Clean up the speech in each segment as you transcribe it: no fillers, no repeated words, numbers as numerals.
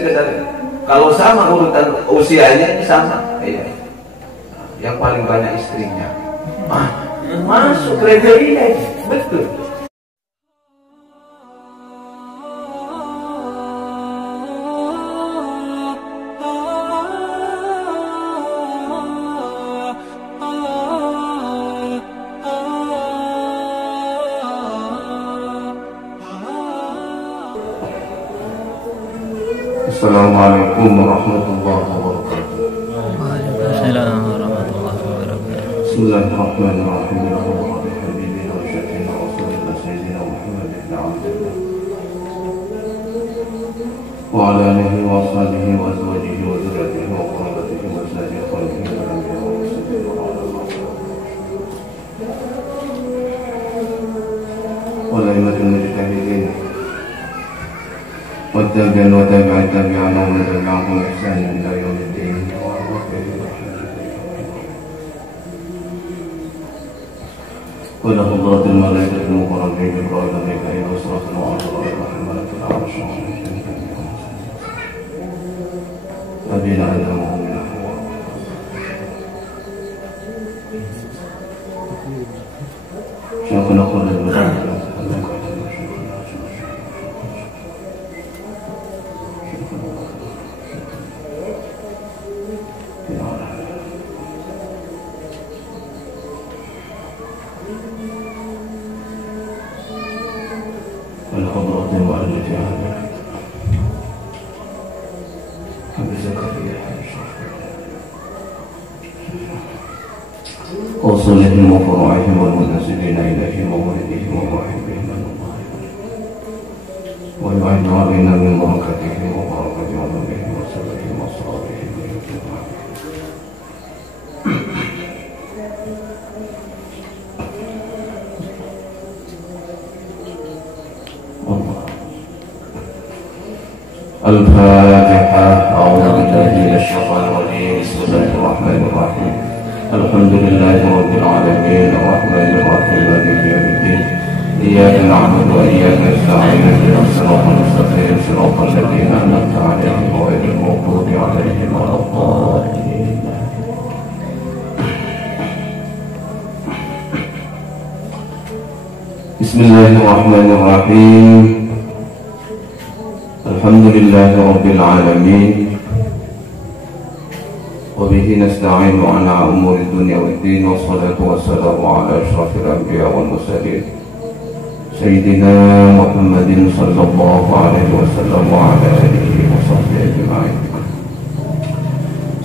sekedar kalau sama urutan usianya ini sama, iya. Yang paling banyak istrinya, masuk kriteria, betul. Assalamualaikum warahmatullahi wabarakatuh. Waalaikumsalam warahmatullahi wabarakatuh. Bismillahirrahmanirrahim. Habibina wa syafiina Rasulillah Sayyidina Muhammad ibn Abdullah wa ala alihi wa ashabihi wa azwajihi wa dzurriyyatihi wa qurratihi wa sayyidi khalqihi wa anbiya'ihi wa mursalin wa ala alihi wa laimatul mujtahidin والتابعين وتابع التابعين ومن تبعهم بإحسان إلى يوم الدين وله حضرة الملائكة المقربين جبرائيل وميكائيل وإسرافيل وعزرائيل وحملة العرش أبينا آدم وأمنا حواء شيخنا خالد بن والحضرات المؤلف هذا أبي زكريا وصلهم وفروعهم والمنتسبين إليهم ووالدهم وواحدهم من الله ويعد علينا من بركتهم وبركة علمهم وسبهم وأسرارهم الفاتحة. أعوذ بالله من الشيطان الرجيم. بسم الله الرحمن الرحيم. الحمد لله رب العالمين الرحمن الرحيم مالك يوم الدين إياك نعبد وإياك نستعين اهدنا الصراط المستقيم صراط الذين أنعمت عليهم غير المغضوب عليهم ولا الضالين. بسم الله الرحمن الرحيم. الحمد لله رب العالمين وبه نستعين على أمور الدنيا والدين والصلاة والسلام على أشرف الأنبياء والمرسلين سيدنا محمد صلى الله عليه وسلم وعلى آله وصحبه أجمعين.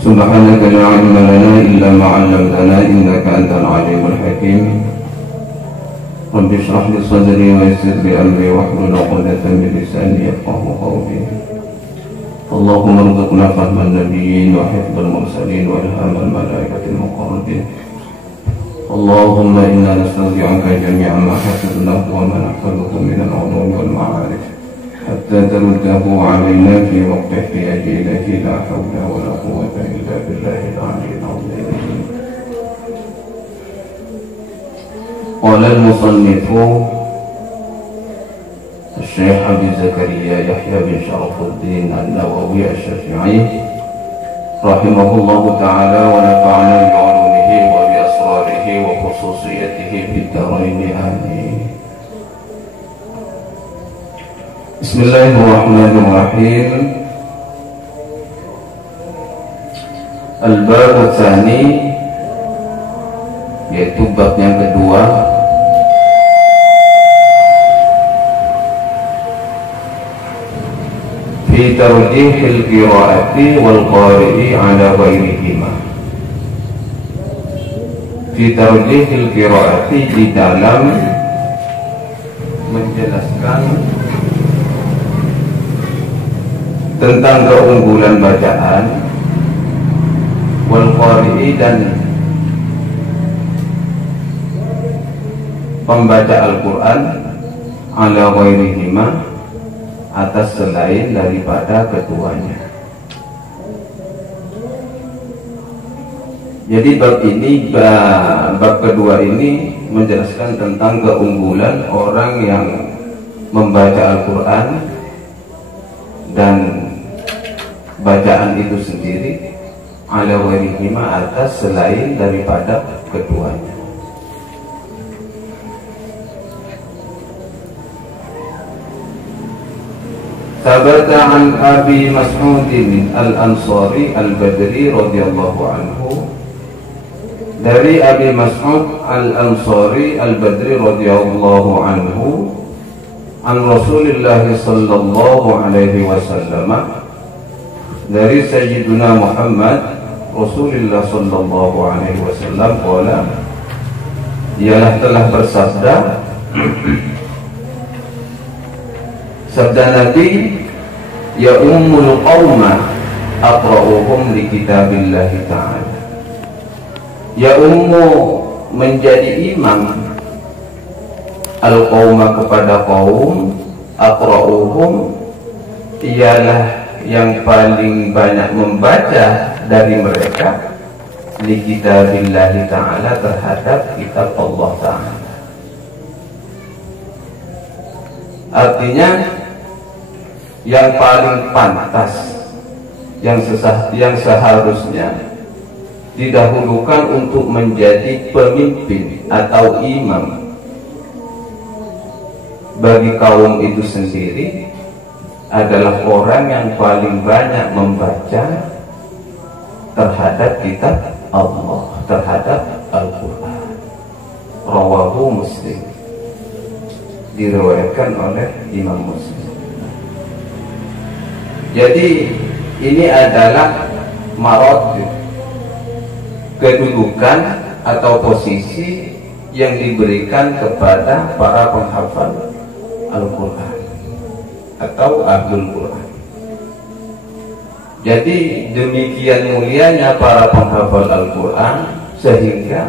سبحانك لا علم لنا إلا ما علمتنا إنك أنت العليم الحكيم. رب اشرح لي صدري ويسر لي أمري واحلل عقدة من لساني يفقهوا قولي. اللهم ارزقنا فهم النبيين وحفظ المرسلين والهام الملائكة المقربين. اللهم إنا نستودعك جميع ما حفظناه وما نحفظه من العلوم والمعارف حتى ترده علينا في وقت احتياج إليه لا حول ولا قوة إلا بالله العلي العظيم. قال المصنف الشيخ أبي زكريا يحيى بن شرف الدين النووي الشافعي رحمه الله تعالى ونفعنا بعلومه وبأسراره وخصوصيته في الدارين آمين. بسم الله الرحمن الرحيم. الباب الثاني yaitu bab yang kedua fi tarjihil qiraati wal qari'i ala ghairihima. Fi tarjihil qiraati di dalam menjelaskan tentang keunggulan bacaan wal qari'i dan pembaca Al-Quran ala ghairihima atas selain daripada keduanya. Jadi bab ini, bab kedua ini menjelaskan tentang keunggulan orang yang membaca Al-Quran dan bacaan itu sendiri ala warihima atas selain daripada keduanya. Sabata an Abi Mas'ud al-Ansari al-Badri radhiyallahu anhu, dari Abi Mas'ud al-Ansari al-Badri radhiyallahu anhu, an Rasulullah sallallahu alaihi wasallam, dari Sayyiduna Muhammad Rasulullah sallallahu alaihi wasallam, qala, dialah telah bersabda, sabda Nabi, ya ummul qawma aqra'uhum li kitabillahi ta'ala. Ya ummu, menjadi imam, al-qawma kepada kaum, aqra'uhum, ialah yang paling banyak membaca dari mereka, li kitabillahi ta'ala, terhadap kitab Allah Ta'ala. Artinya yang paling pantas, yang seharusnya didahulukan untuk menjadi pemimpin atau imam bagi kaum itu sendiri adalah orang yang paling banyak membaca terhadap kitab Allah, terhadap Al-Quran. Rawahu Muslim, diriwayatkan oleh Imam Muslim. Jadi ini adalah maratib, kedudukan atau posisi yang diberikan kepada para penghafal Al-Quran atau Ahlul Quran. Jadi demikian mulianya para penghafal Al-Quran, sehingga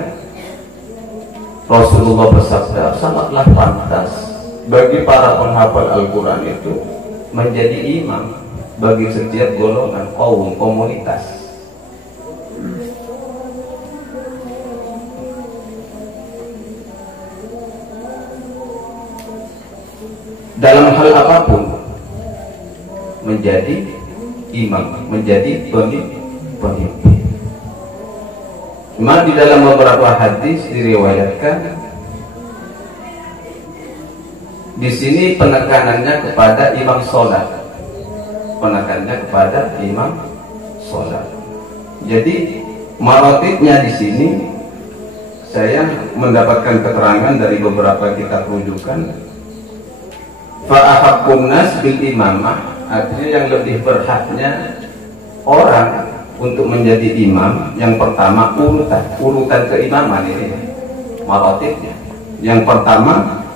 Rasulullah bersabda, sangatlah pantas bagi para penghafal Al-Quran itu menjadi imam bagi setiap golongan, kaum, komunitas. Dalam hal apapun menjadi imam, menjadi pemimpin. Cuma di dalam beberapa hadis diriwayatkan, di sini penekanannya kepada imam sholat, penekanannya kepada imam sholat. Jadi maratibnya di sini saya mendapatkan keterangan dari beberapa kitab rujukan. Fa'ahabbun nas bil imamah, artinya yang lebih berhaknya orang untuk menjadi imam, yang pertama urutan keimaman ini maratibnya. Yang pertama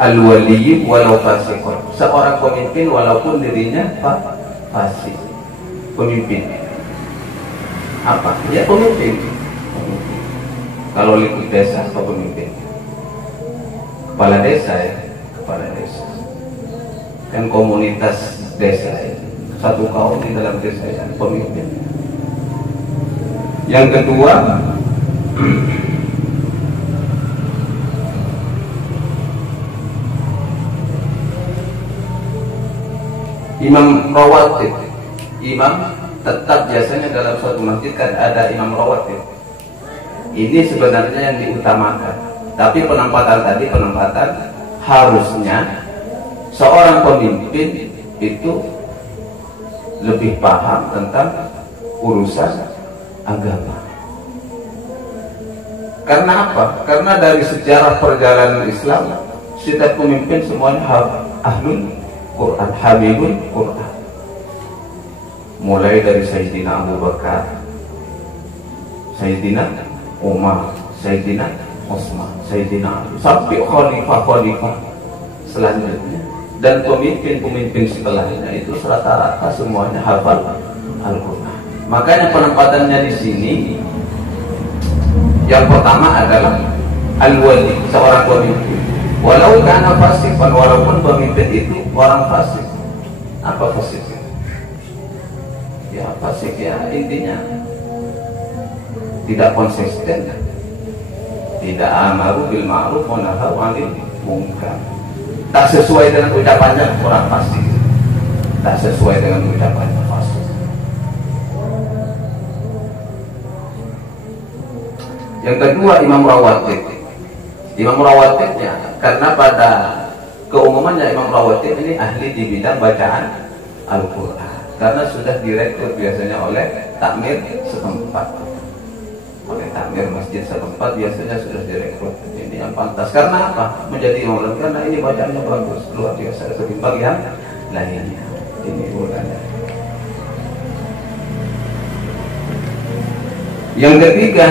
al-wali walau fasiqun, seorang pemimpin walaupun dirinya fasik. Pemimpin apa? Ya pemimpin. Kalau ikut desa atau pemimpin, kepala desa ya, kepala desa kan komunitas desa ya, satu kaum di dalam desa ya, pemimpin. Yang kedua imam rawatib. Imam tetap biasanya dalam suatu masjid kan ada imam rawatib. Ini sebenarnya yang diutamakan. Tapi penempatan harusnya seorang pemimpin itu lebih paham tentang urusan agama. Karena apa? Karena dari sejarah perjalanan Islam, setiap pemimpin semuanya ahlul Quran, habibul Quran. Mulai dari Sayyidina Abu Bakar, Sayyidina Umar, Sayyidina Utsman, Sayyidina Ali, sampai khalifah selanjutnya, dan pemimpin-pemimpin setelahnya itu rata-rata semuanya hafal Al-Quran. Makanya penempatannya di sini yang pertama adalah al-wali, seorang pemimpin. Walau karena fasik, walaupun pemimpin itu orang fasik. Apa fasik? Ya fasik ya intinya tidak konsisten, tidak amaru bil ma'ruf wa nahy 'anil munkar, tak sesuai dengan ucapannya orang fasik, tak sesuai dengan ucapannya fasik. Yang kedua imam rawatib. Imam rawatibnya karena pada keumumannya imam rawatib ini ahli di bidang bacaan Al-Quran, karena sudah direkrut biasanya oleh takmir setempat, oleh takmir masjid setempat biasanya sudah direkrut. Ini yang pantas. Karena apa? Menjadi imam rawatib karena ini bacaannya bagus, luar biasa ketimbang yang lainnya. Ini urutannya. Yang ketiga,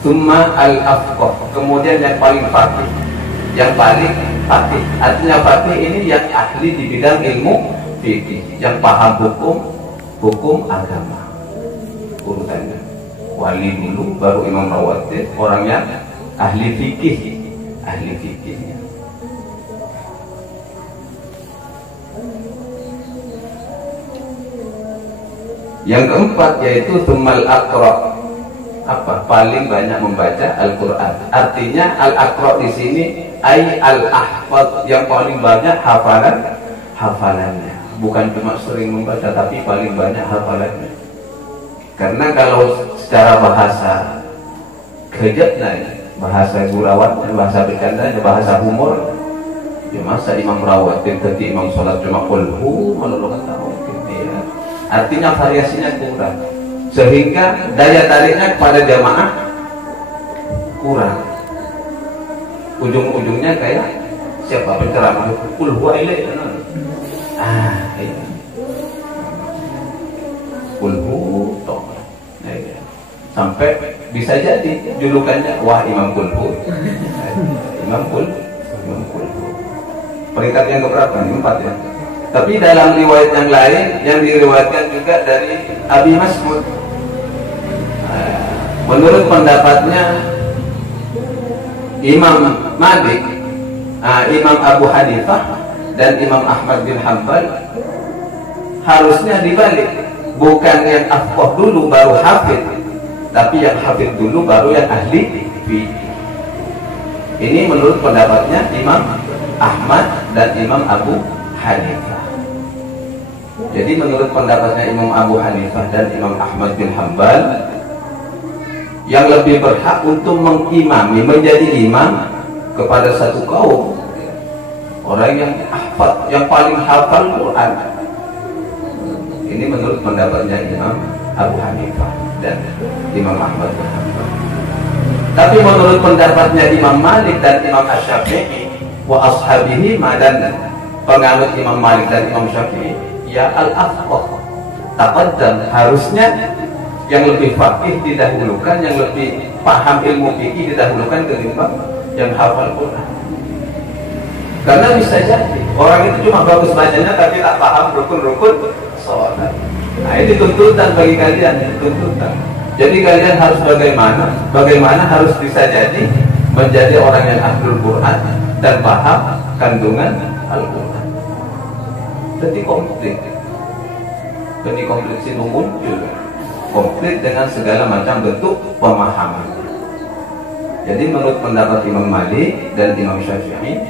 summa al-afqah, kemudian yang paling faqih. Yang paling faqih, artinya faqih ini yang ahli di bidang ilmu fikih, yang paham hukum agama. Urutannya wali dulu, baru imam rawatib, orang yang ahli fikihnya. Yang keempat yaitu summal aqra, apa? Paling banyak membaca Al-Quran. Artinya al-aqra di sini ay al-ahfad, yang paling banyak hafalannya. Bukan cuma sering membaca, tapi paling banyak hafalannya. Karena kalau secara bahasa kejatnya, bahasa gurauan, bahasa bercandanya, bahasa humor, ya masa imam rawatib ketika imam sholat cuma qulhu melulukan tahu, ya. Artinya variasinya kurang, sehingga daya tariknya kepada jamaah kurang. Ujung-ujungnya kayak siapa penceramah qul huwa ilaih, iya. Qul hu toh. Sampai bisa jadi julukannya wah imam qul hu. Imam qul hu. Peringkat yang keberapa? 4 ya. Tapi dalam riwayat yang lain yang diriwayatkan juga dari Abi Mas'ud, menurut pendapatnya Imam Malik, Imam Abu Hanifah dan Imam Ahmad bin Hanbal harusnya dibalik, bukan yang afqah dulu baru hafid, tapi yang hafid dulu baru yang ahli fikih. Ini menurut pendapatnya Imam Ahmad dan Imam Abu Hanifah. Jadi menurut pendapatnya Imam Abu Hanifah dan Imam Ahmad bin Hanbal, yang lebih berhak untuk mengimami, menjadi imam kepada satu kaum, orang yang hafal, yang paling hafal Quran. Ini menurut pendapatnya Imam Abu Hanifah dan Imam Ahmad bin Hanbal. Tapi menurut pendapatnya Imam Malik dan Imam Asy-Syafi'i wa ashabihi, dan penganut Imam Malik dan Imam Syafi'i, ya al-afqah taqaddam, harusnya yang lebih faqih didahulukan, yang lebih paham ilmu fikih didahulukan ketimbang yang hafal Quran. Karena bisa jadi orang itu cuma bagus bacanya tapi tak paham rukun-rukun sholat. Nah, ini tuntutan bagi kalian, tuntutan. Jadi kalian harus bagaimana harus bisa jadi menjadi orang yang ahlul Quran dan paham kandungan Al-Quran. Jadi komplit sih muncul, komplit dengan segala macam bentuk pemahaman. Jadi menurut pendapat Imam Malik dan Imam Syafi'i,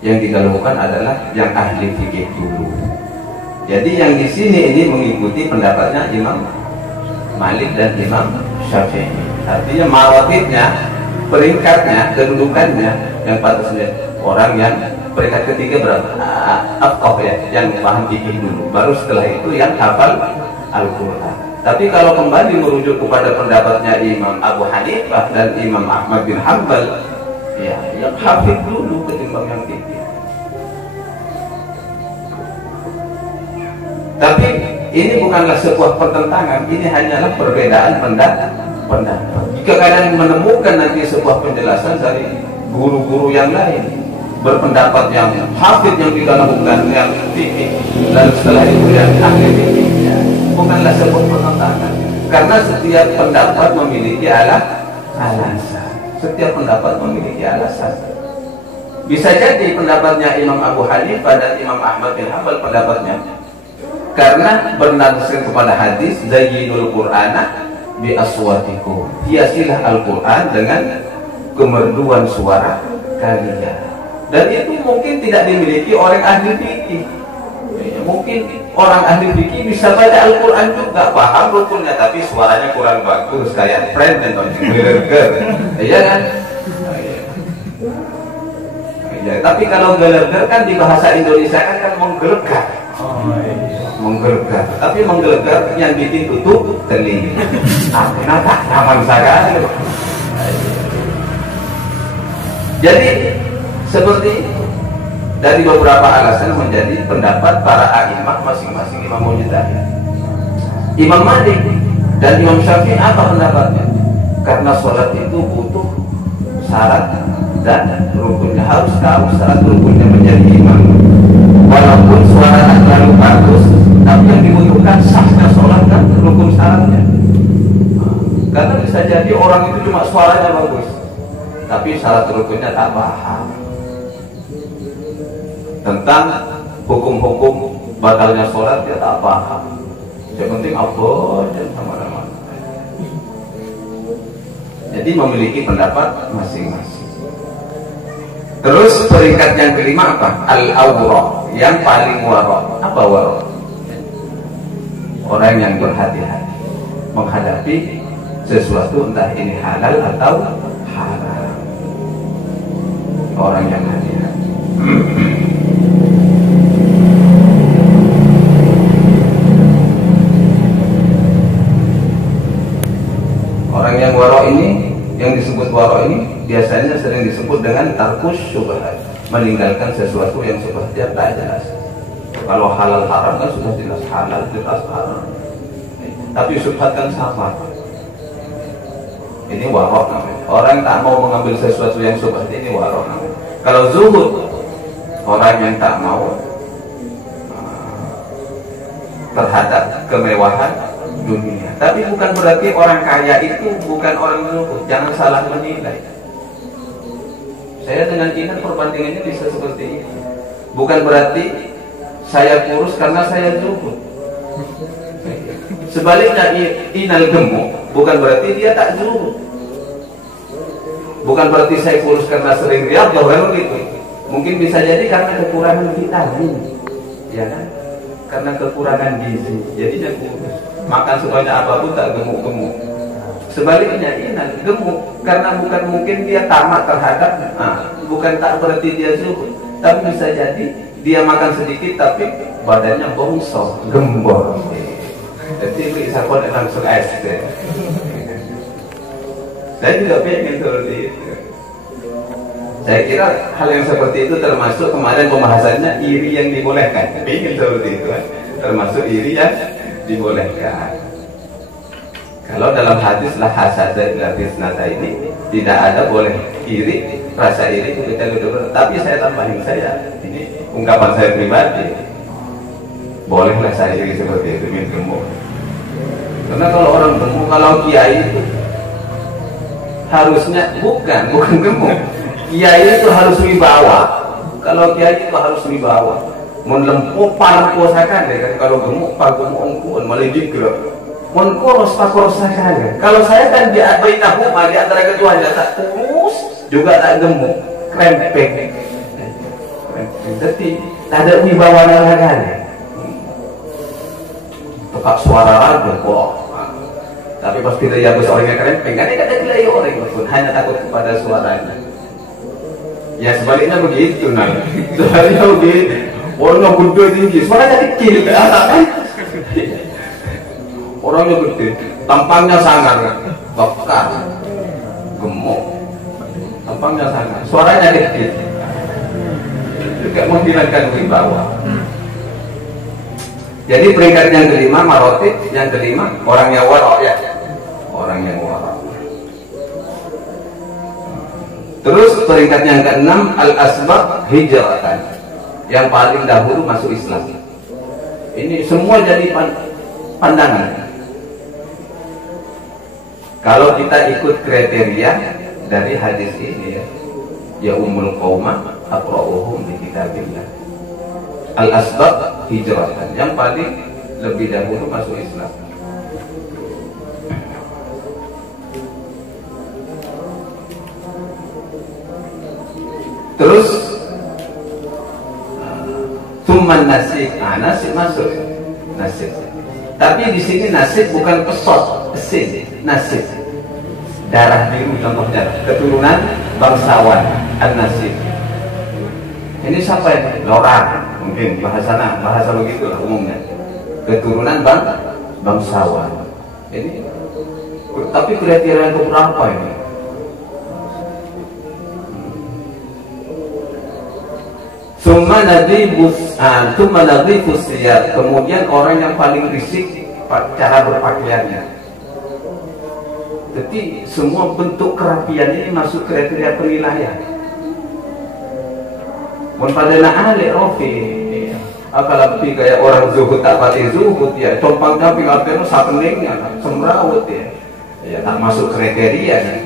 yang didahulukan adalah yang ahli fikih dulu. Jadi yang di sini ini mengikuti pendapatnya Imam Malik dan Imam Syafi'i. Artinya maratibnya, peringkatnya, kedudukannya yang patutnya orang yang peringkat ketiga berapa? Afqah ya, yang paham fikih dulu. Baru setelah itu yang hafal Al-Quran. Tapi kalau kembali merujuk kepada pendapatnya Imam Abu Hanifah dan Imam Ahmad bin Hanbal, ya yang hafid dulu ketimbang yang fikih. Tapi ini bukanlah sebuah pertentangan, ini hanyalah perbedaan pendapat. Jika kalian menemukan nanti sebuah penjelasan dari guru-guru yang lain, berpendapat yang hafid yang didahulukan yang fikih, dan setelah itu yang ahli fikihnya, bukanlah sebuah pertentangan. Karena setiap pendapat memiliki alasan. Setiap pendapat memiliki alasan. Bisa jadi pendapatnya Imam Abu Hanifah dan Imam Ahmad bin Hanbal pendapatnya karena berdasarkan kepada hadis zayyinul Qur'ana bi aswatikum, hiasilah Al-Quran dengan kemerduan suara kalian. Dan itu mungkin tidak dimiliki oleh ahli fikih. Mungkin orang ahli fikih bisa baca Al-Quran juga, paham rukunnya, tapi suaranya kurang bagus, kayak friend atau gelerger, iya kan? Ya, tapi kalau gelerger kan di bahasa Indonesia kan menggelegar, menggelegar. Tapi menggelegar yang bikin tutup telinga. Kenapa? Nyaman sekali. Jadi seperti itu. Dari beberapa alasan menjadi pendapat para a'imah masing-masing imam mujtahid. Imam Malik dan Imam Syafi'i apa pendapatnya? Karena sholat itu butuh syarat dan rukunnya, harus tahu syarat rukunnya menjadi imam. Walaupun suara tak terlalu bagus, tapi yang dibutuhkan sahnya sholat dan rukun syaratnya. Karena bisa jadi orang itu cuma suaranya bagus, tapi syarat rukunnya tak paham tentang hukum-hukum batalnya sholat, dia tak paham. Yang penting apa dan sama-sama. Jadi memiliki pendapat masing-masing. Terus peringkat yang kelima apa? Al-awra, yang paling wara. Apa wara? Orang yang berhati-hati menghadapi sesuatu, entah ini halal atau haram. Orang yang hati-hati. Orang yang waro ini, yang disebut waro ini biasanya sering disebut dengan tarkus syubhat, meninggalkan sesuatu yang subhatnya tak jelas. Kalau halal haram kan sudah jelas halal, jelas haram. Tapi subhat kan sama. Ini waro namanya. Orang tak mau mengambil sesuatu yang subhat, ini waro namanya. Kalau zuhud, orang yang tak mau terhadap kemewahan dunia. Tapi bukan berarti orang kaya itu bukan orang zuhud. Jangan salah menilai. Saya dengan Inan perbandingannya bisa seperti ini. Bukan berarti saya kurus karena saya zuhud. Sebaliknya Inal gemuk, bukan berarti dia tak zuhud. Bukan berarti saya kurus karena sering riyadhah, kan gitu. Mungkin bisa jadi karena kekurangan vitamin, ya kan? Karena kekurangan gizi, jadinya kurus. Makan sebanyak apapun tak gemuk-gemuk. Sebaliknya Inan gemuk karena bukan mungkin dia tamak terhadap, bukan tak berarti dia zuhud, tapi bisa jadi dia makan sedikit tapi badannya bongsor, gembor. Jadi bisa kau langsung SD. Saya juga pengen seperti itu. Saya kira hal yang seperti itu termasuk kemarin pembahasannya iri yang dibolehkan. Pengen seperti itu kan? Termasuk iri yang dibolehkan. Kalau dalam hadis lah hasada gratis nata ini tidak ada boleh iri, rasa iri itu kita betul. Tapi saya tambahin, saya ini ungkapan saya pribadi, bolehlah saya iri seperti itu, min gemuk. Karena kalau orang gemuk, kalau kiai itu harusnya bukan gemuk. Kiai itu harus wibawa. Kalau kiai itu harus wibawa. Melempuh parang kuasakan deh kan. Kalau gemuk parang gemuk malah juga. Menkurus pakurusakan. Kalau saya kan di antara keduanya tak kurus juga tak gemuk, krempeng. Jadi tak ada wibawa lagi. Tekak suara ragu kok. Tapi pas kita ya bos orangnya krempeng, kan tidak ada gilai orang pun, hanya takut kepada suaranya. Ya sebaliknya begitu nah. Sebaliknya begitu. Orangnya gede tinggi, suaranya kecil. Orangnya gede, tampangnya sangar, bekar, gemuk, tampangnya sangar, suaranya kecil. Juga menghilangkan wibawa. Jadi peringkat yang kelima marotib, yang kelima orang yang wara, ya, orang yang wara. Terus peringkat yang keenam al-asbab hijratan, yang paling dahulu masuk Islam. Ini semua jadi pandangan. Kalau kita ikut kriteria dari hadis ini ya ummul qaumah aqra'uhum bi kitabillah. Al-asbab hijratan, yang paling lebih dahulu masuk Islam. Terus Summan nasib. Nah, nasib masuk. Nasib. Tapi di sini nasib bukan pesot, pesin, nasib. Darah biru contohnya, keturunan bangsawan, an-nasib. Ini siapa ini? Lora, mungkin bahasa begitulah umumnya. Keturunan bangsawan. Ini, tapi kriteria untuk berapa ini? Summa nadhifus siyab. Kemudian orang yang paling risik cara berpakaiannya. Jadi semua bentuk kerapian ini masuk kriteria penilaian. Mun padana ahli rofi, apalagi kayak orang zuhud tak pati zuhud ya, compang camping alpeno sapeningnya, semrawut ya, ya tak masuk kriteria ya.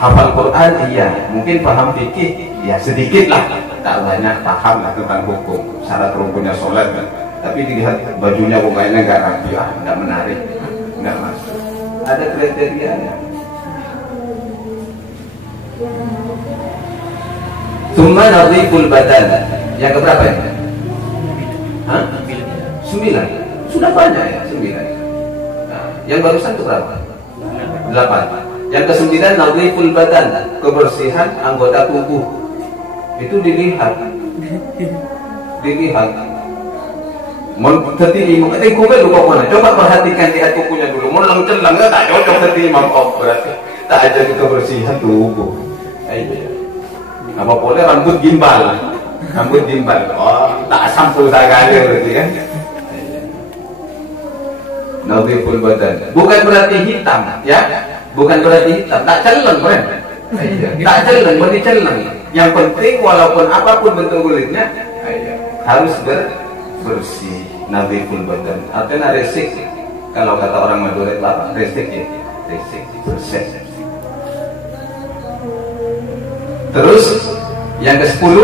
Hafal Quran iya, mungkin paham fikih ya sedikit lah, tak banyak paham lah tentang hukum, syarat rukunnya sholat kan. Tapi dilihat bajunya pokoknya nggak rapi, nggak menarik, nggak masuk. Ada kriterianya. Tsumma nadhiful badan. Yang keberapa ya? Hah? 9. Sudah banyak ya, 9. Nah, yang barusan itu berapa? 8. Yang ke-9 nadhiful badan, kebersihan anggota tubuh. Itu dilihat. Tadi imam, kumpul lupa mana? Coba perhatikan lihat kukunya dulu. Mau leng-celeng tak cocok tadi imam. Oh berarti tak ada kebersihan tubuh. Apa boleh rambut gimbal? Oh tak sampo sekali berarti kan? Nadhiful badan. Bukan berarti hitam, ya? Bukan berarti hitam. Tak celeng kan? Tak celeng, berarti celeng. Yang penting walaupun apapun bentuk kulitnya harus bersih. Nadhiful badan. Artinya resik. Kalau kata orang Madura itu apa? Resik ya. Resik, bersih. Terus yang ke-10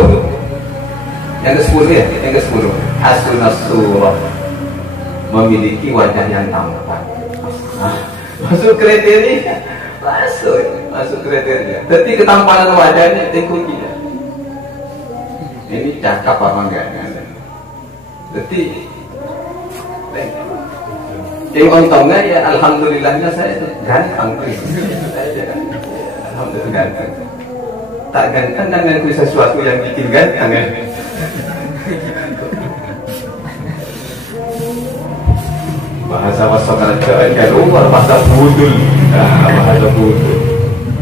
ya, yang ke-10 hasunus surah, memiliki wajah yang tampan. Masuk kriteria, masuk kriteria. Jadi ketampanan wajahnya ikuti ya. Ini cakap apa enggak? Jadi yang untungnya ya alhamdulillahnya saya ganteng. Alhamdulillah ganteng. Tak ganteng dan ngakui sesuatu yang bikin ganteng ya. Bahasa kerajaan kan luar bahasa budul. Bahasa budul.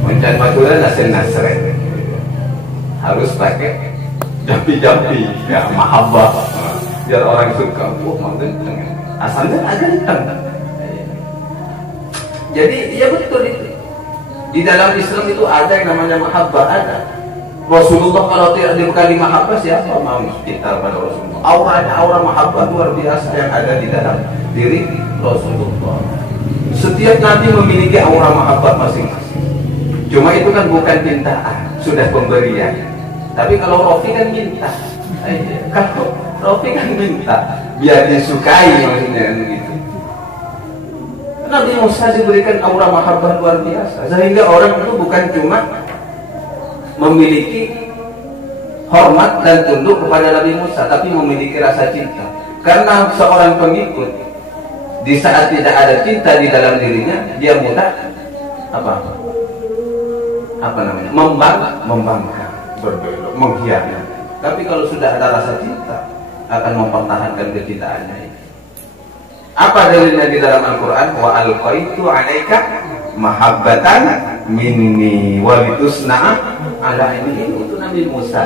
Mencan Madura nasren. Harus pakai jampi-jampi ya, mahabbah. Biar orang suka. Mau ganteng. Asalnya agak ganteng. Jadi ya betul itu. Di dalam Islam itu ada yang namanya mahabbah, ada. Rasulullah kalau tidak dibekali mahabbah, siapa mau kita pada Rasulullah? Auranya aura mahabbah luar biasa yang ada di dalam diri Rasulullah. Setiap nabi memiliki aura mahabbah masing-masing. Cuma itu kan bukan cintaan, sudah pemberian. Tapi kalau Rafi kan minta. Kalau Rafi kan minta biar disukai maksudnya gitu. Nabi Musa diberikan aura mahabbah luar biasa, sehingga orang itu bukan cuma memiliki hormat dan tunduk kepada Nabi Musa, tapi memiliki rasa cinta. Karena seorang pengikut di saat tidak ada cinta di dalam dirinya, dia mudah apa namanya? Membangkang, berbelok, mengkhianat. Tapi kalau sudah ada rasa cinta, akan mempertahankan kecintaannya. Apa dalilnya di dalam Al-Quran? Wa alqaitu alaika mahabbatan minni wa litusna'a ala ini untuk Nabi Musa.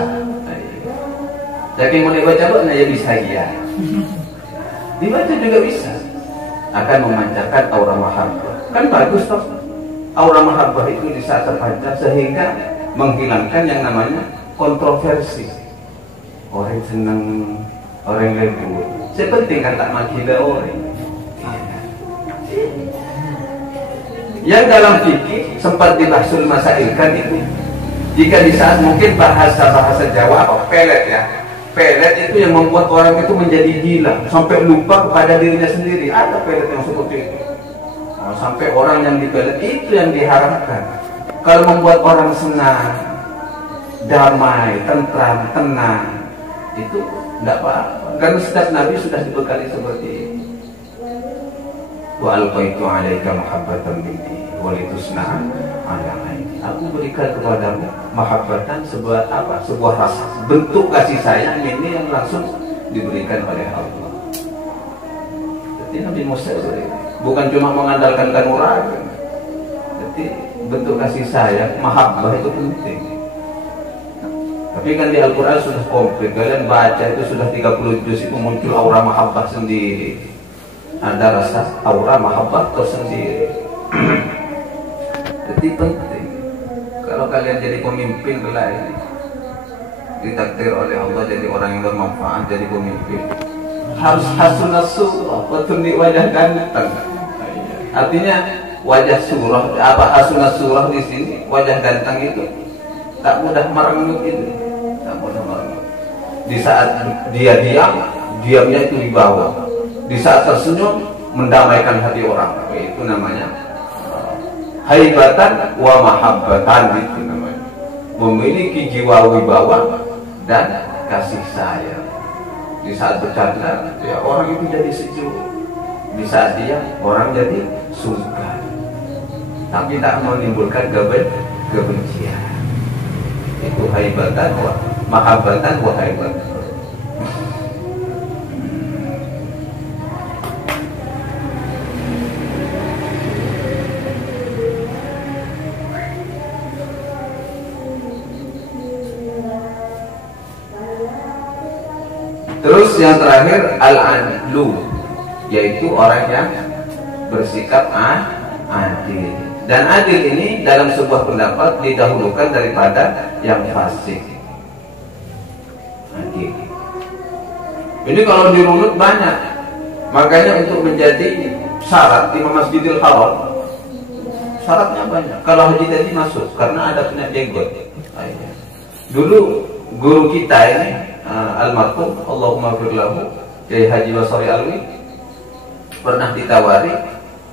Jadi mau dibaca ya bisa ya. Dibaca juga bisa. Akan memancarkan aura mahabbah. Kan bagus toh. Aura mahabbah itu di saat terpancar sehingga menghilangkan yang namanya kontroversi. Orang senang, orang lebur. Sepenting kan tak makila orang. Yang dalam fikih sempat dibasul masailkan itu, jika di saat mungkin bahasa Jawa apa pelet ya, pelet itu yang membuat orang itu menjadi gila sampai lupa kepada dirinya sendiri. Ada pelet yang seperti itu. Sampai orang yang dipelet itu yang diharapkan. Kalau membuat orang senang, damai, tentram, tenang, itu tidak apa-apa. Karena setiap Nabi sudah dibekali seperti ini. Wa alqaitu 'alaika mahabbatan minni wa litusna'a 'ala 'aini. Aku berikan kepadamu mahabbatan sebuah rasa, bentuk kasih sayang ini yang langsung diberikan oleh Allah. Jadi Nabi Musa bukan cuma mengandalkan kanuragan. Jadi bentuk kasih sayang, mahabbah itu penting. Tapi kan di Al-Quran sudah komplit. Kalian baca itu sudah 30 juz itu muncul aura mahabbah sendiri. Ada rasa aura mahabbah tersendiri. Jadi penting. Kalau kalian jadi pemimpin kelak, ditakdir oleh Allah jadi orang yang bermanfaat, jadi pemimpin, harus hasunah surah, bertundi wajah ganteng. Artinya wajah surah, hasunah surah di sini, wajah ganteng itu tak mudah merengut itu, tak mudah merengut. Di saat dia diamnya itu di bawah. Di saat tersenyum, mendamaikan hati orang. Itu namanya haibatan wa mahabbatan, itu namanya. Memiliki jiwa wibawa dan kasih sayang. Di saat bercanda, ya orang itu jadi sejuk. Di saat dia, orang jadi sungkan. Tapi tak menimbulkan kebencian. Itu haibatan wa mahabbatan wa haibatan. Terus yang terakhir al-adlu, yaitu orang yang bersikap adil. Dan adil ini dalam sebuah pendapat didahulukan daripada yang fasik. Adil. Ini kalau dirunut banyak. Makanya untuk menjadi syarat di Masjidil Haram, syaratnya banyak. Kalau haji tadi masuk karena ada punya jenggot. Dulu guru kita ini almarhum Allahumma ighfir lahu, Kiai Haji Basri Alwi, pernah ditawari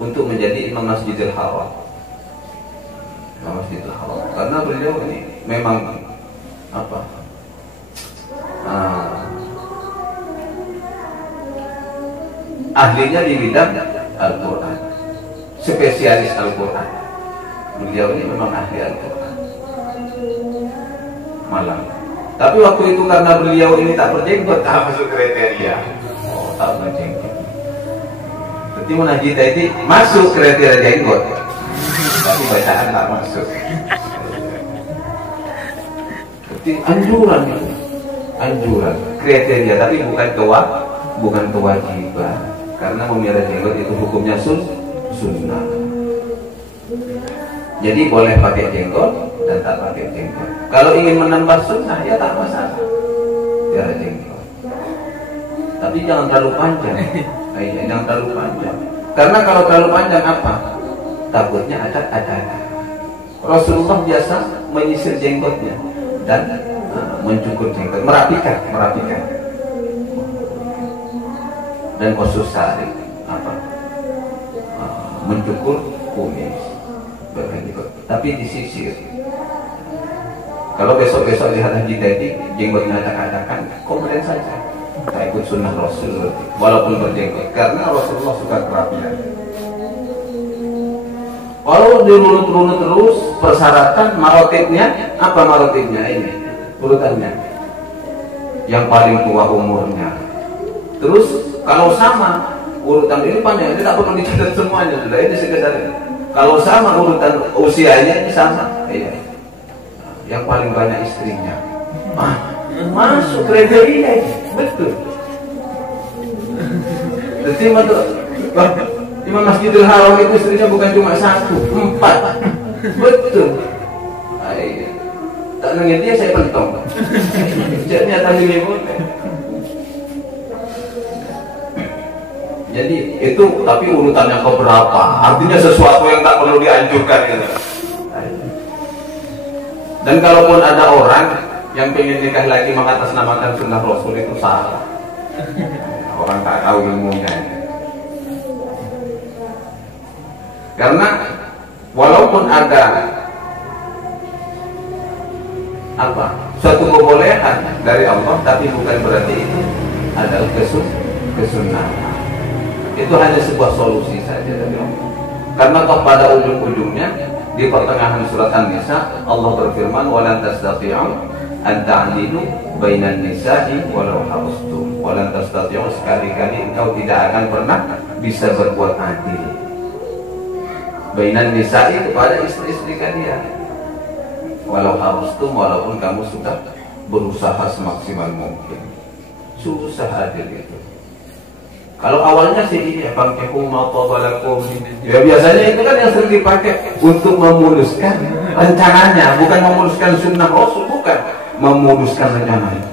untuk menjadi imam Masjidil Haram. Imam Masjidil Haram. Karena beliau ini memang ahlinya di bidang Al-Quran, spesialis Al-Quran. Beliau ini memang ahli Al-Quran. Malang. Tapi waktu itu karena beliau ini tak berjenggot, tak masuk kriteria. Oh, tak berjenggot. Jadi menajid tadi masuk kriteria jenggot, tapi bacaan tak masuk. Jadi anjuran kriteria, tapi bukan kewajiban. Karena memelihara jenggot itu hukumnya sunnah. Jadi boleh pakai jenggot dan tak pakai jenggot. Kalau ingin menambah sunnah ya tak masalah, biar jenggot. Tapi jangan terlalu panjang. Jangan terlalu panjang. Karena kalau terlalu panjang apa? Takutnya ada. Rasulullah biasa menyisir jenggotnya dan mencukur jenggot, merapikan. Dan khusus sari mencukur kumis, tapi disisir. Kalau besok-besok lihat haji tadi jenggotnya acak-acakan, komplain saja. Tak ikut sunnah Rasul, walaupun berjenggot, karena Rasulullah suka kerapian. Kalau dirunut-runut terus persyaratan marotibnya, apa marotibnya ini? Urutannya. Yang paling tua umurnya. Terus kalau sama urutan ini panjang, ini tak perlu dicatat semuanya, sudah ini sekedar. Kalau sama urutan usianya ini sama, yang paling banyak istrinya, masuk kriteria, betul. Jadi Imam Masjidil Haram itu istrinya bukan cuma 1, 4, betul. Tak nengin dia saya pentong. Jadinya tadi boleh. Jadi itu tapi urutannya keberapa? Artinya sesuatu yang tak perlu dianjurkan gitu. Dan kalaupun ada orang yang pengen nikah lagi mengatasnamakan sunnah Rasul, itu salah. Orang tak tahu ilmunya. Karena walaupun ada suatu kebolehan dari Allah, tapi bukan berarti itu adalah kesunahan. Itu hanya sebuah solusi saja dari Allah. Karena pada ujung-ujungnya di pertengahan surat An-Nisa Allah berfirman, "Walan tastati'u an ta'dilu bainan nisa'i walau harastum." Walan tastati'u, sekali-kali engkau tidak akan pernah bisa berbuat adil bainan nisa'i, kepada istri-istri kalian, walau harastum, walaupun kamu sudah berusaha semaksimal mungkin. Susah adil itu. Kalau awalnya sih ini fankihu ma tabalakum, ya biasanya itu kan yang sering dipakai untuk memuluskan rencananya, bukan memuluskan sunnah Rasul, bukan memuluskan rencananya.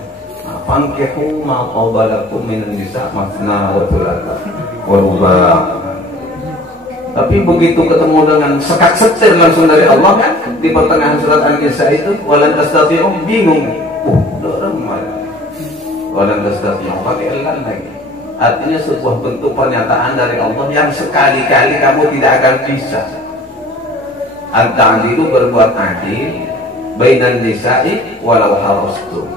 Fankihu ma tabalakum minan nisa masna wa thulatha wa ruba'. Tapi begitu ketemu dengan sekat setir langsung dari Allah kan di pertengahan surat An-Nisa itu, walan tastati'u, bingung. Orang mana? Walan tastati'u pakai elan lagi. Artinya sebuah bentuk pernyataan dari Allah yang sekali-kali kamu tidak akan bisa. An-ta'dilu, berbuat adil, bainan nisa'i walau harastum,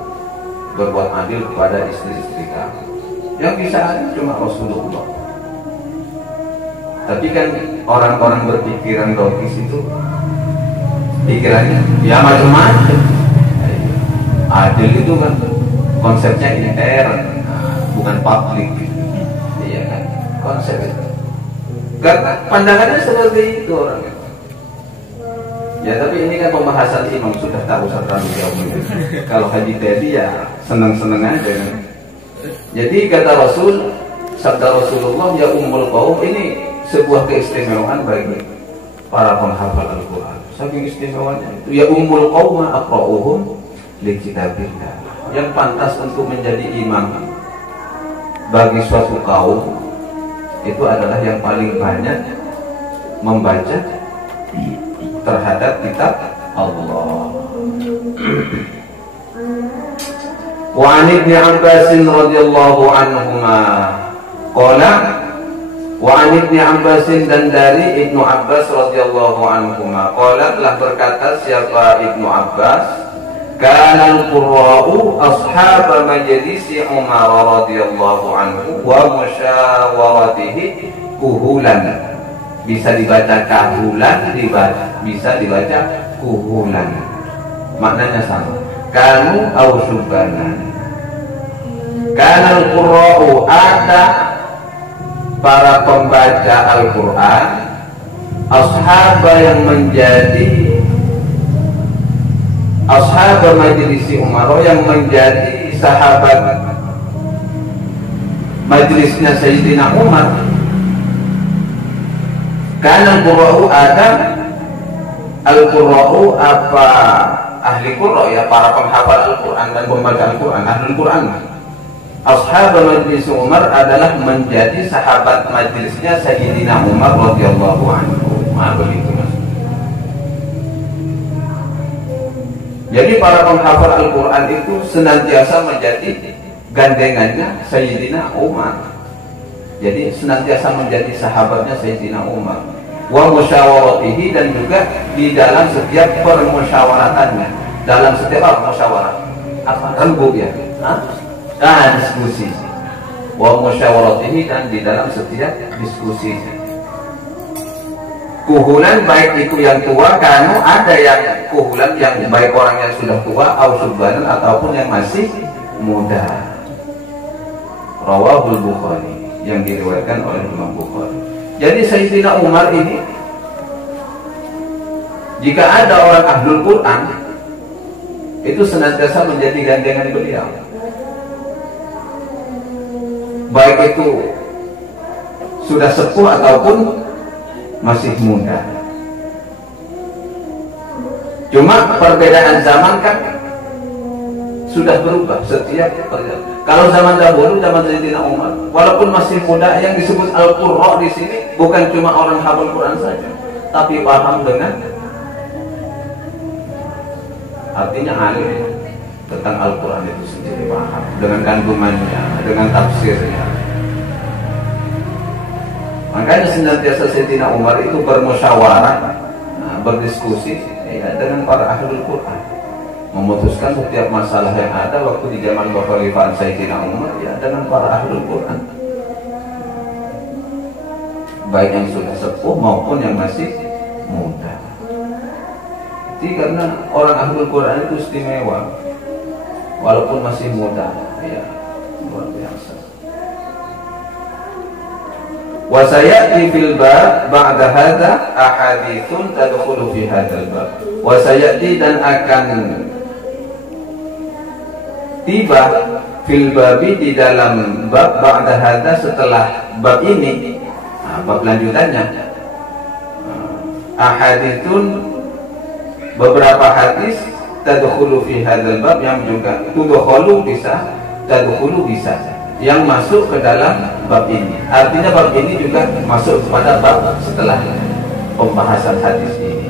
berbuat adil kepada istri-istri kamu. Yang bisa adil cuma Rasulullah. Tapi kan orang-orang berpikiran logis itu pikirannya ya macam-macam. Adil itu kan konsepnya intern, bukan publik. Iya kan, konsep itu. Karena pandangannya seperti itu orangnya. Ya tapi ini kan pembahasan imam, sudah tahu terlalu jauh. Kalau Haji Teddy ya seneng-seneng aja kan. Jadi kata Rasul, sabda Rasulullah, ya ummul qaum, ini sebuah keistimewaan bagi para penghafal Al-Quran. Saking istimewanya itu, ya ummul qauma aqra'uhum li kitabillah, yang pantas untuk menjadi imam bagi suatu kaum itu adalah yang paling banyak membaca terhadap kitab Allah. Wa 'an Ibnu Abbas radhiyallahu anhuma qala, wa 'an Ibnu Abbas, dan dari Ibnu Abbas radhiyallahu anhuma qala, telah berkata siapa Ibnu Abbas, kana al-qurra'u ashab majlisi Umar radhiyallahu anhu wa musyawaratihi kuhulan. Bisa dibaca kahulan, bisa dibaca kuhulan, maknanya sama. Kanu au subbanan. Kana al-qurra'u, ada para pembaca Al-Quran, ashab yang menjadi ashab majlisi Umar, yang menjadi sahabat majlisnya Sayyidina Umar. Karena Al-Qurra'u, ada Al-Qurra'u, apa ahli Qurra, ya para penghafal Al-Quran dan pembaca Al-Quran, ahli Quran. Ashab majlis Umar adalah menjadi sahabat majlisnya Sayyidina Umar radhiyallahu anhu. Begitu mas. Jadi para penghafal Al-Quran itu senantiasa menjadi gandengannya Sayyidina Umar. Jadi senantiasa menjadi sahabatnya Sayyidina Umar. Wa musyawaratihi, dan juga di dalam setiap permusyawaratannya, dalam setiap musyawarah apa? Rembuk ya? Diskusi. Wa musyawaratihi, dan di dalam setiap diskusi. Kuhulan, baik itu yang tua, kanu ada yang kuhulan, yang baik orang yang sudah tua, au subbanan, ataupun yang masih muda. Rawahul Bukhari, yang diriwayatkan oleh Imam Bukhari. Jadi Sayyidina Umar ini, jika ada orang ahlul Quran, itu senantiasa menjadi gandengan beliau, baik itu sudah sepuh ataupun masih muda. Cuma perbedaan zaman kan sudah berubah setiap perjalanan. Kalau zaman dahulu, zaman Sayyidina Umar, walaupun masih muda, yang disebut Al-Qurra di sini bukan cuma orang hafal Quran saja, tapi paham dengan, artinya alim tentang Al-Quran itu sendiri, paham dengan kandungannya, dengan tafsirnya. Makanya senantiasa Sayyidina Umar itu bermusyawarah, berdiskusi ya, dengan para ahli Quran. memutuskan setiap masalah yang ada waktu di zaman kekhalifahan Sayyidina Umar ya dengan para ahlul Quran, baik yang sudah sepuh maupun yang masih muda. Jadi karena orang ahlul Quran itu istimewa walaupun masih muda, ya luar biasa. Wa sayati fil bab ba'da hadza ahaditsun tadkhulu fi hadzal bab. Wa sayati dan akan tiba fil babi di dalam bab ba'da hadza setelah bab ini, bab lanjutannya. Ahaditsun beberapa hadis tadkhulu fi hadzal bab yang juga tudkhulu bisa, tadkhulu bisa yang masuk ke dalam bab ini. Artinya bab ini juga masuk kepada bab setelah pembahasan hadis ini.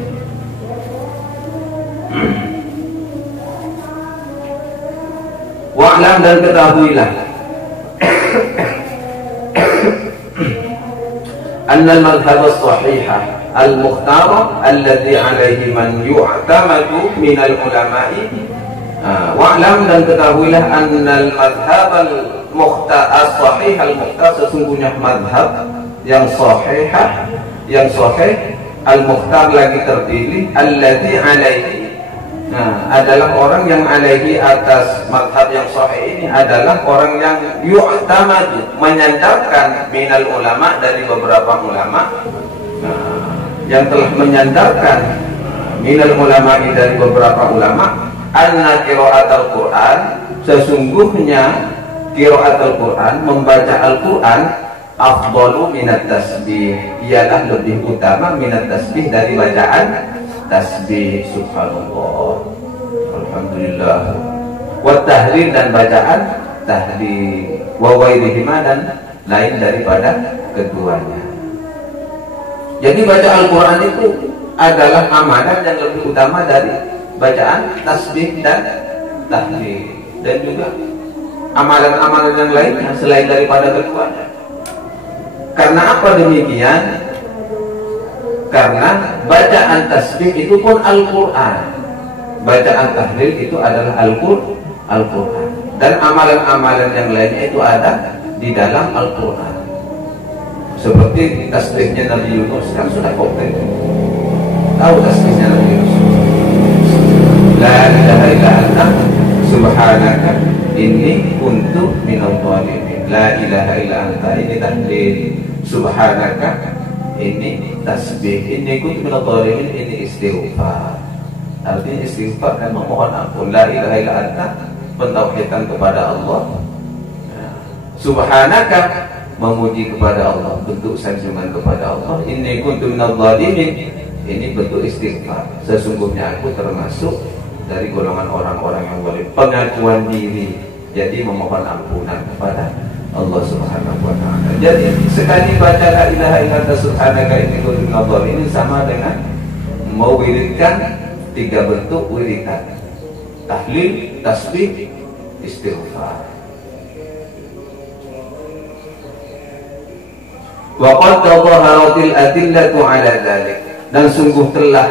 Wa'lam dan ketahuilah anna al-madhhab as-sahihah al-mukhtara alladhi alayhi man yu'tamadu min al-ulama'i. Wa'lam dan ketahuilah anna al-madhhab as-sahih al-mukhtar, sesungguhnya madhab yang sahihah, yang sahih, al-mukhtar lagi terpilih, alladhi alaihi, adalah orang yang alaihi atas madhab yang sahih ini adalah orang yang yu'tamadu, menyandarkan minal ulama, dari beberapa ulama, yang telah menyandarkan minal ulama dari beberapa ulama, anna qira'at al-Quran, sesungguhnya qira'at al-Quran, membaca Al-Quran, afdalu minat tasbih, ialah lebih utama minat tasbih dari bacaan tasbih. Subhanallah, alhamdulillah, wa tahlil dan bacaan tahlil, wa wairihima dan lain daripada keduanya. Jadi baca Al-Quran itu adalah amalan yang lebih utama dari bacaan tasbih dan tahlil, dan juga amalan-amalan yang lainnya selain daripada keduanya. Karena apa demikian? Karena bacaan tasbih itu pun Al-Quran, bacaan tahlil itu adalah Al-Quran, dan amalan-amalan yang lainnya itu ada di dalam Al-Quran. Seperti tasbihnya Nabi Yunus, kan sudah komplit. Tahu tasbihnya Nabi Yunus? La ilaha illa anta subhanaka inni kuntu minadh dhalimin. La ilaha illa anta, ini tahlil. Subhanaka, ini tasbih. Inni kuntu minadh dhalimin, ini istighfar. Artinya istighfar dan memohon ampun. La ilaha illa anta, pentauhidan kepada Allah. Subhanaka, memuji kepada Allah, bentuk sanjungan kepada Allah. Inni kuntu minadh dhalimin, ini bentuk istighfar. Sesungguhnya aku termasuk dari golongan orang-orang yang zalim. Pengakuan diri, jadi memohon ampunan kepada Allah Subhanahu wa ta'ala. Jadi sekali baca la ilaha illa anta subhanaka inni kuntu minadh dhalimin sama dengan mewiridkan 3 bentuk wiridan: tahlil, tasbih, istighfar. Wa qad tadhaharatil adillatu ala dzalik, dan sungguh telah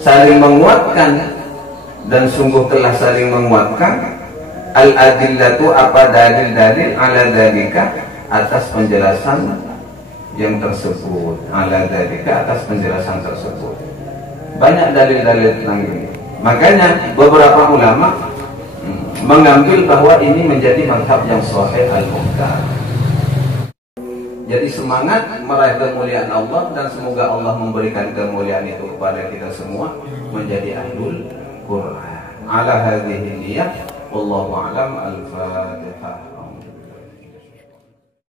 saling menguatkan al-adillatu, apa dalil-dalil, ala dzalika, atas penjelasan yang tersebut, ala dzalika, atas penjelasan tersebut. Banyak dalil-dalil tentang ini. Makanya beberapa ulama mengambil bahwa ini menjadi mazhab yang sahih al-mukhtar. Jadi semangat meraih kemuliaan Allah, dan semoga Allah memberikan kemuliaan itu kepada kita semua menjadi ahlul Quran. Ala hadhihi niyyah, wallahu a'lam. Al-Fatihah.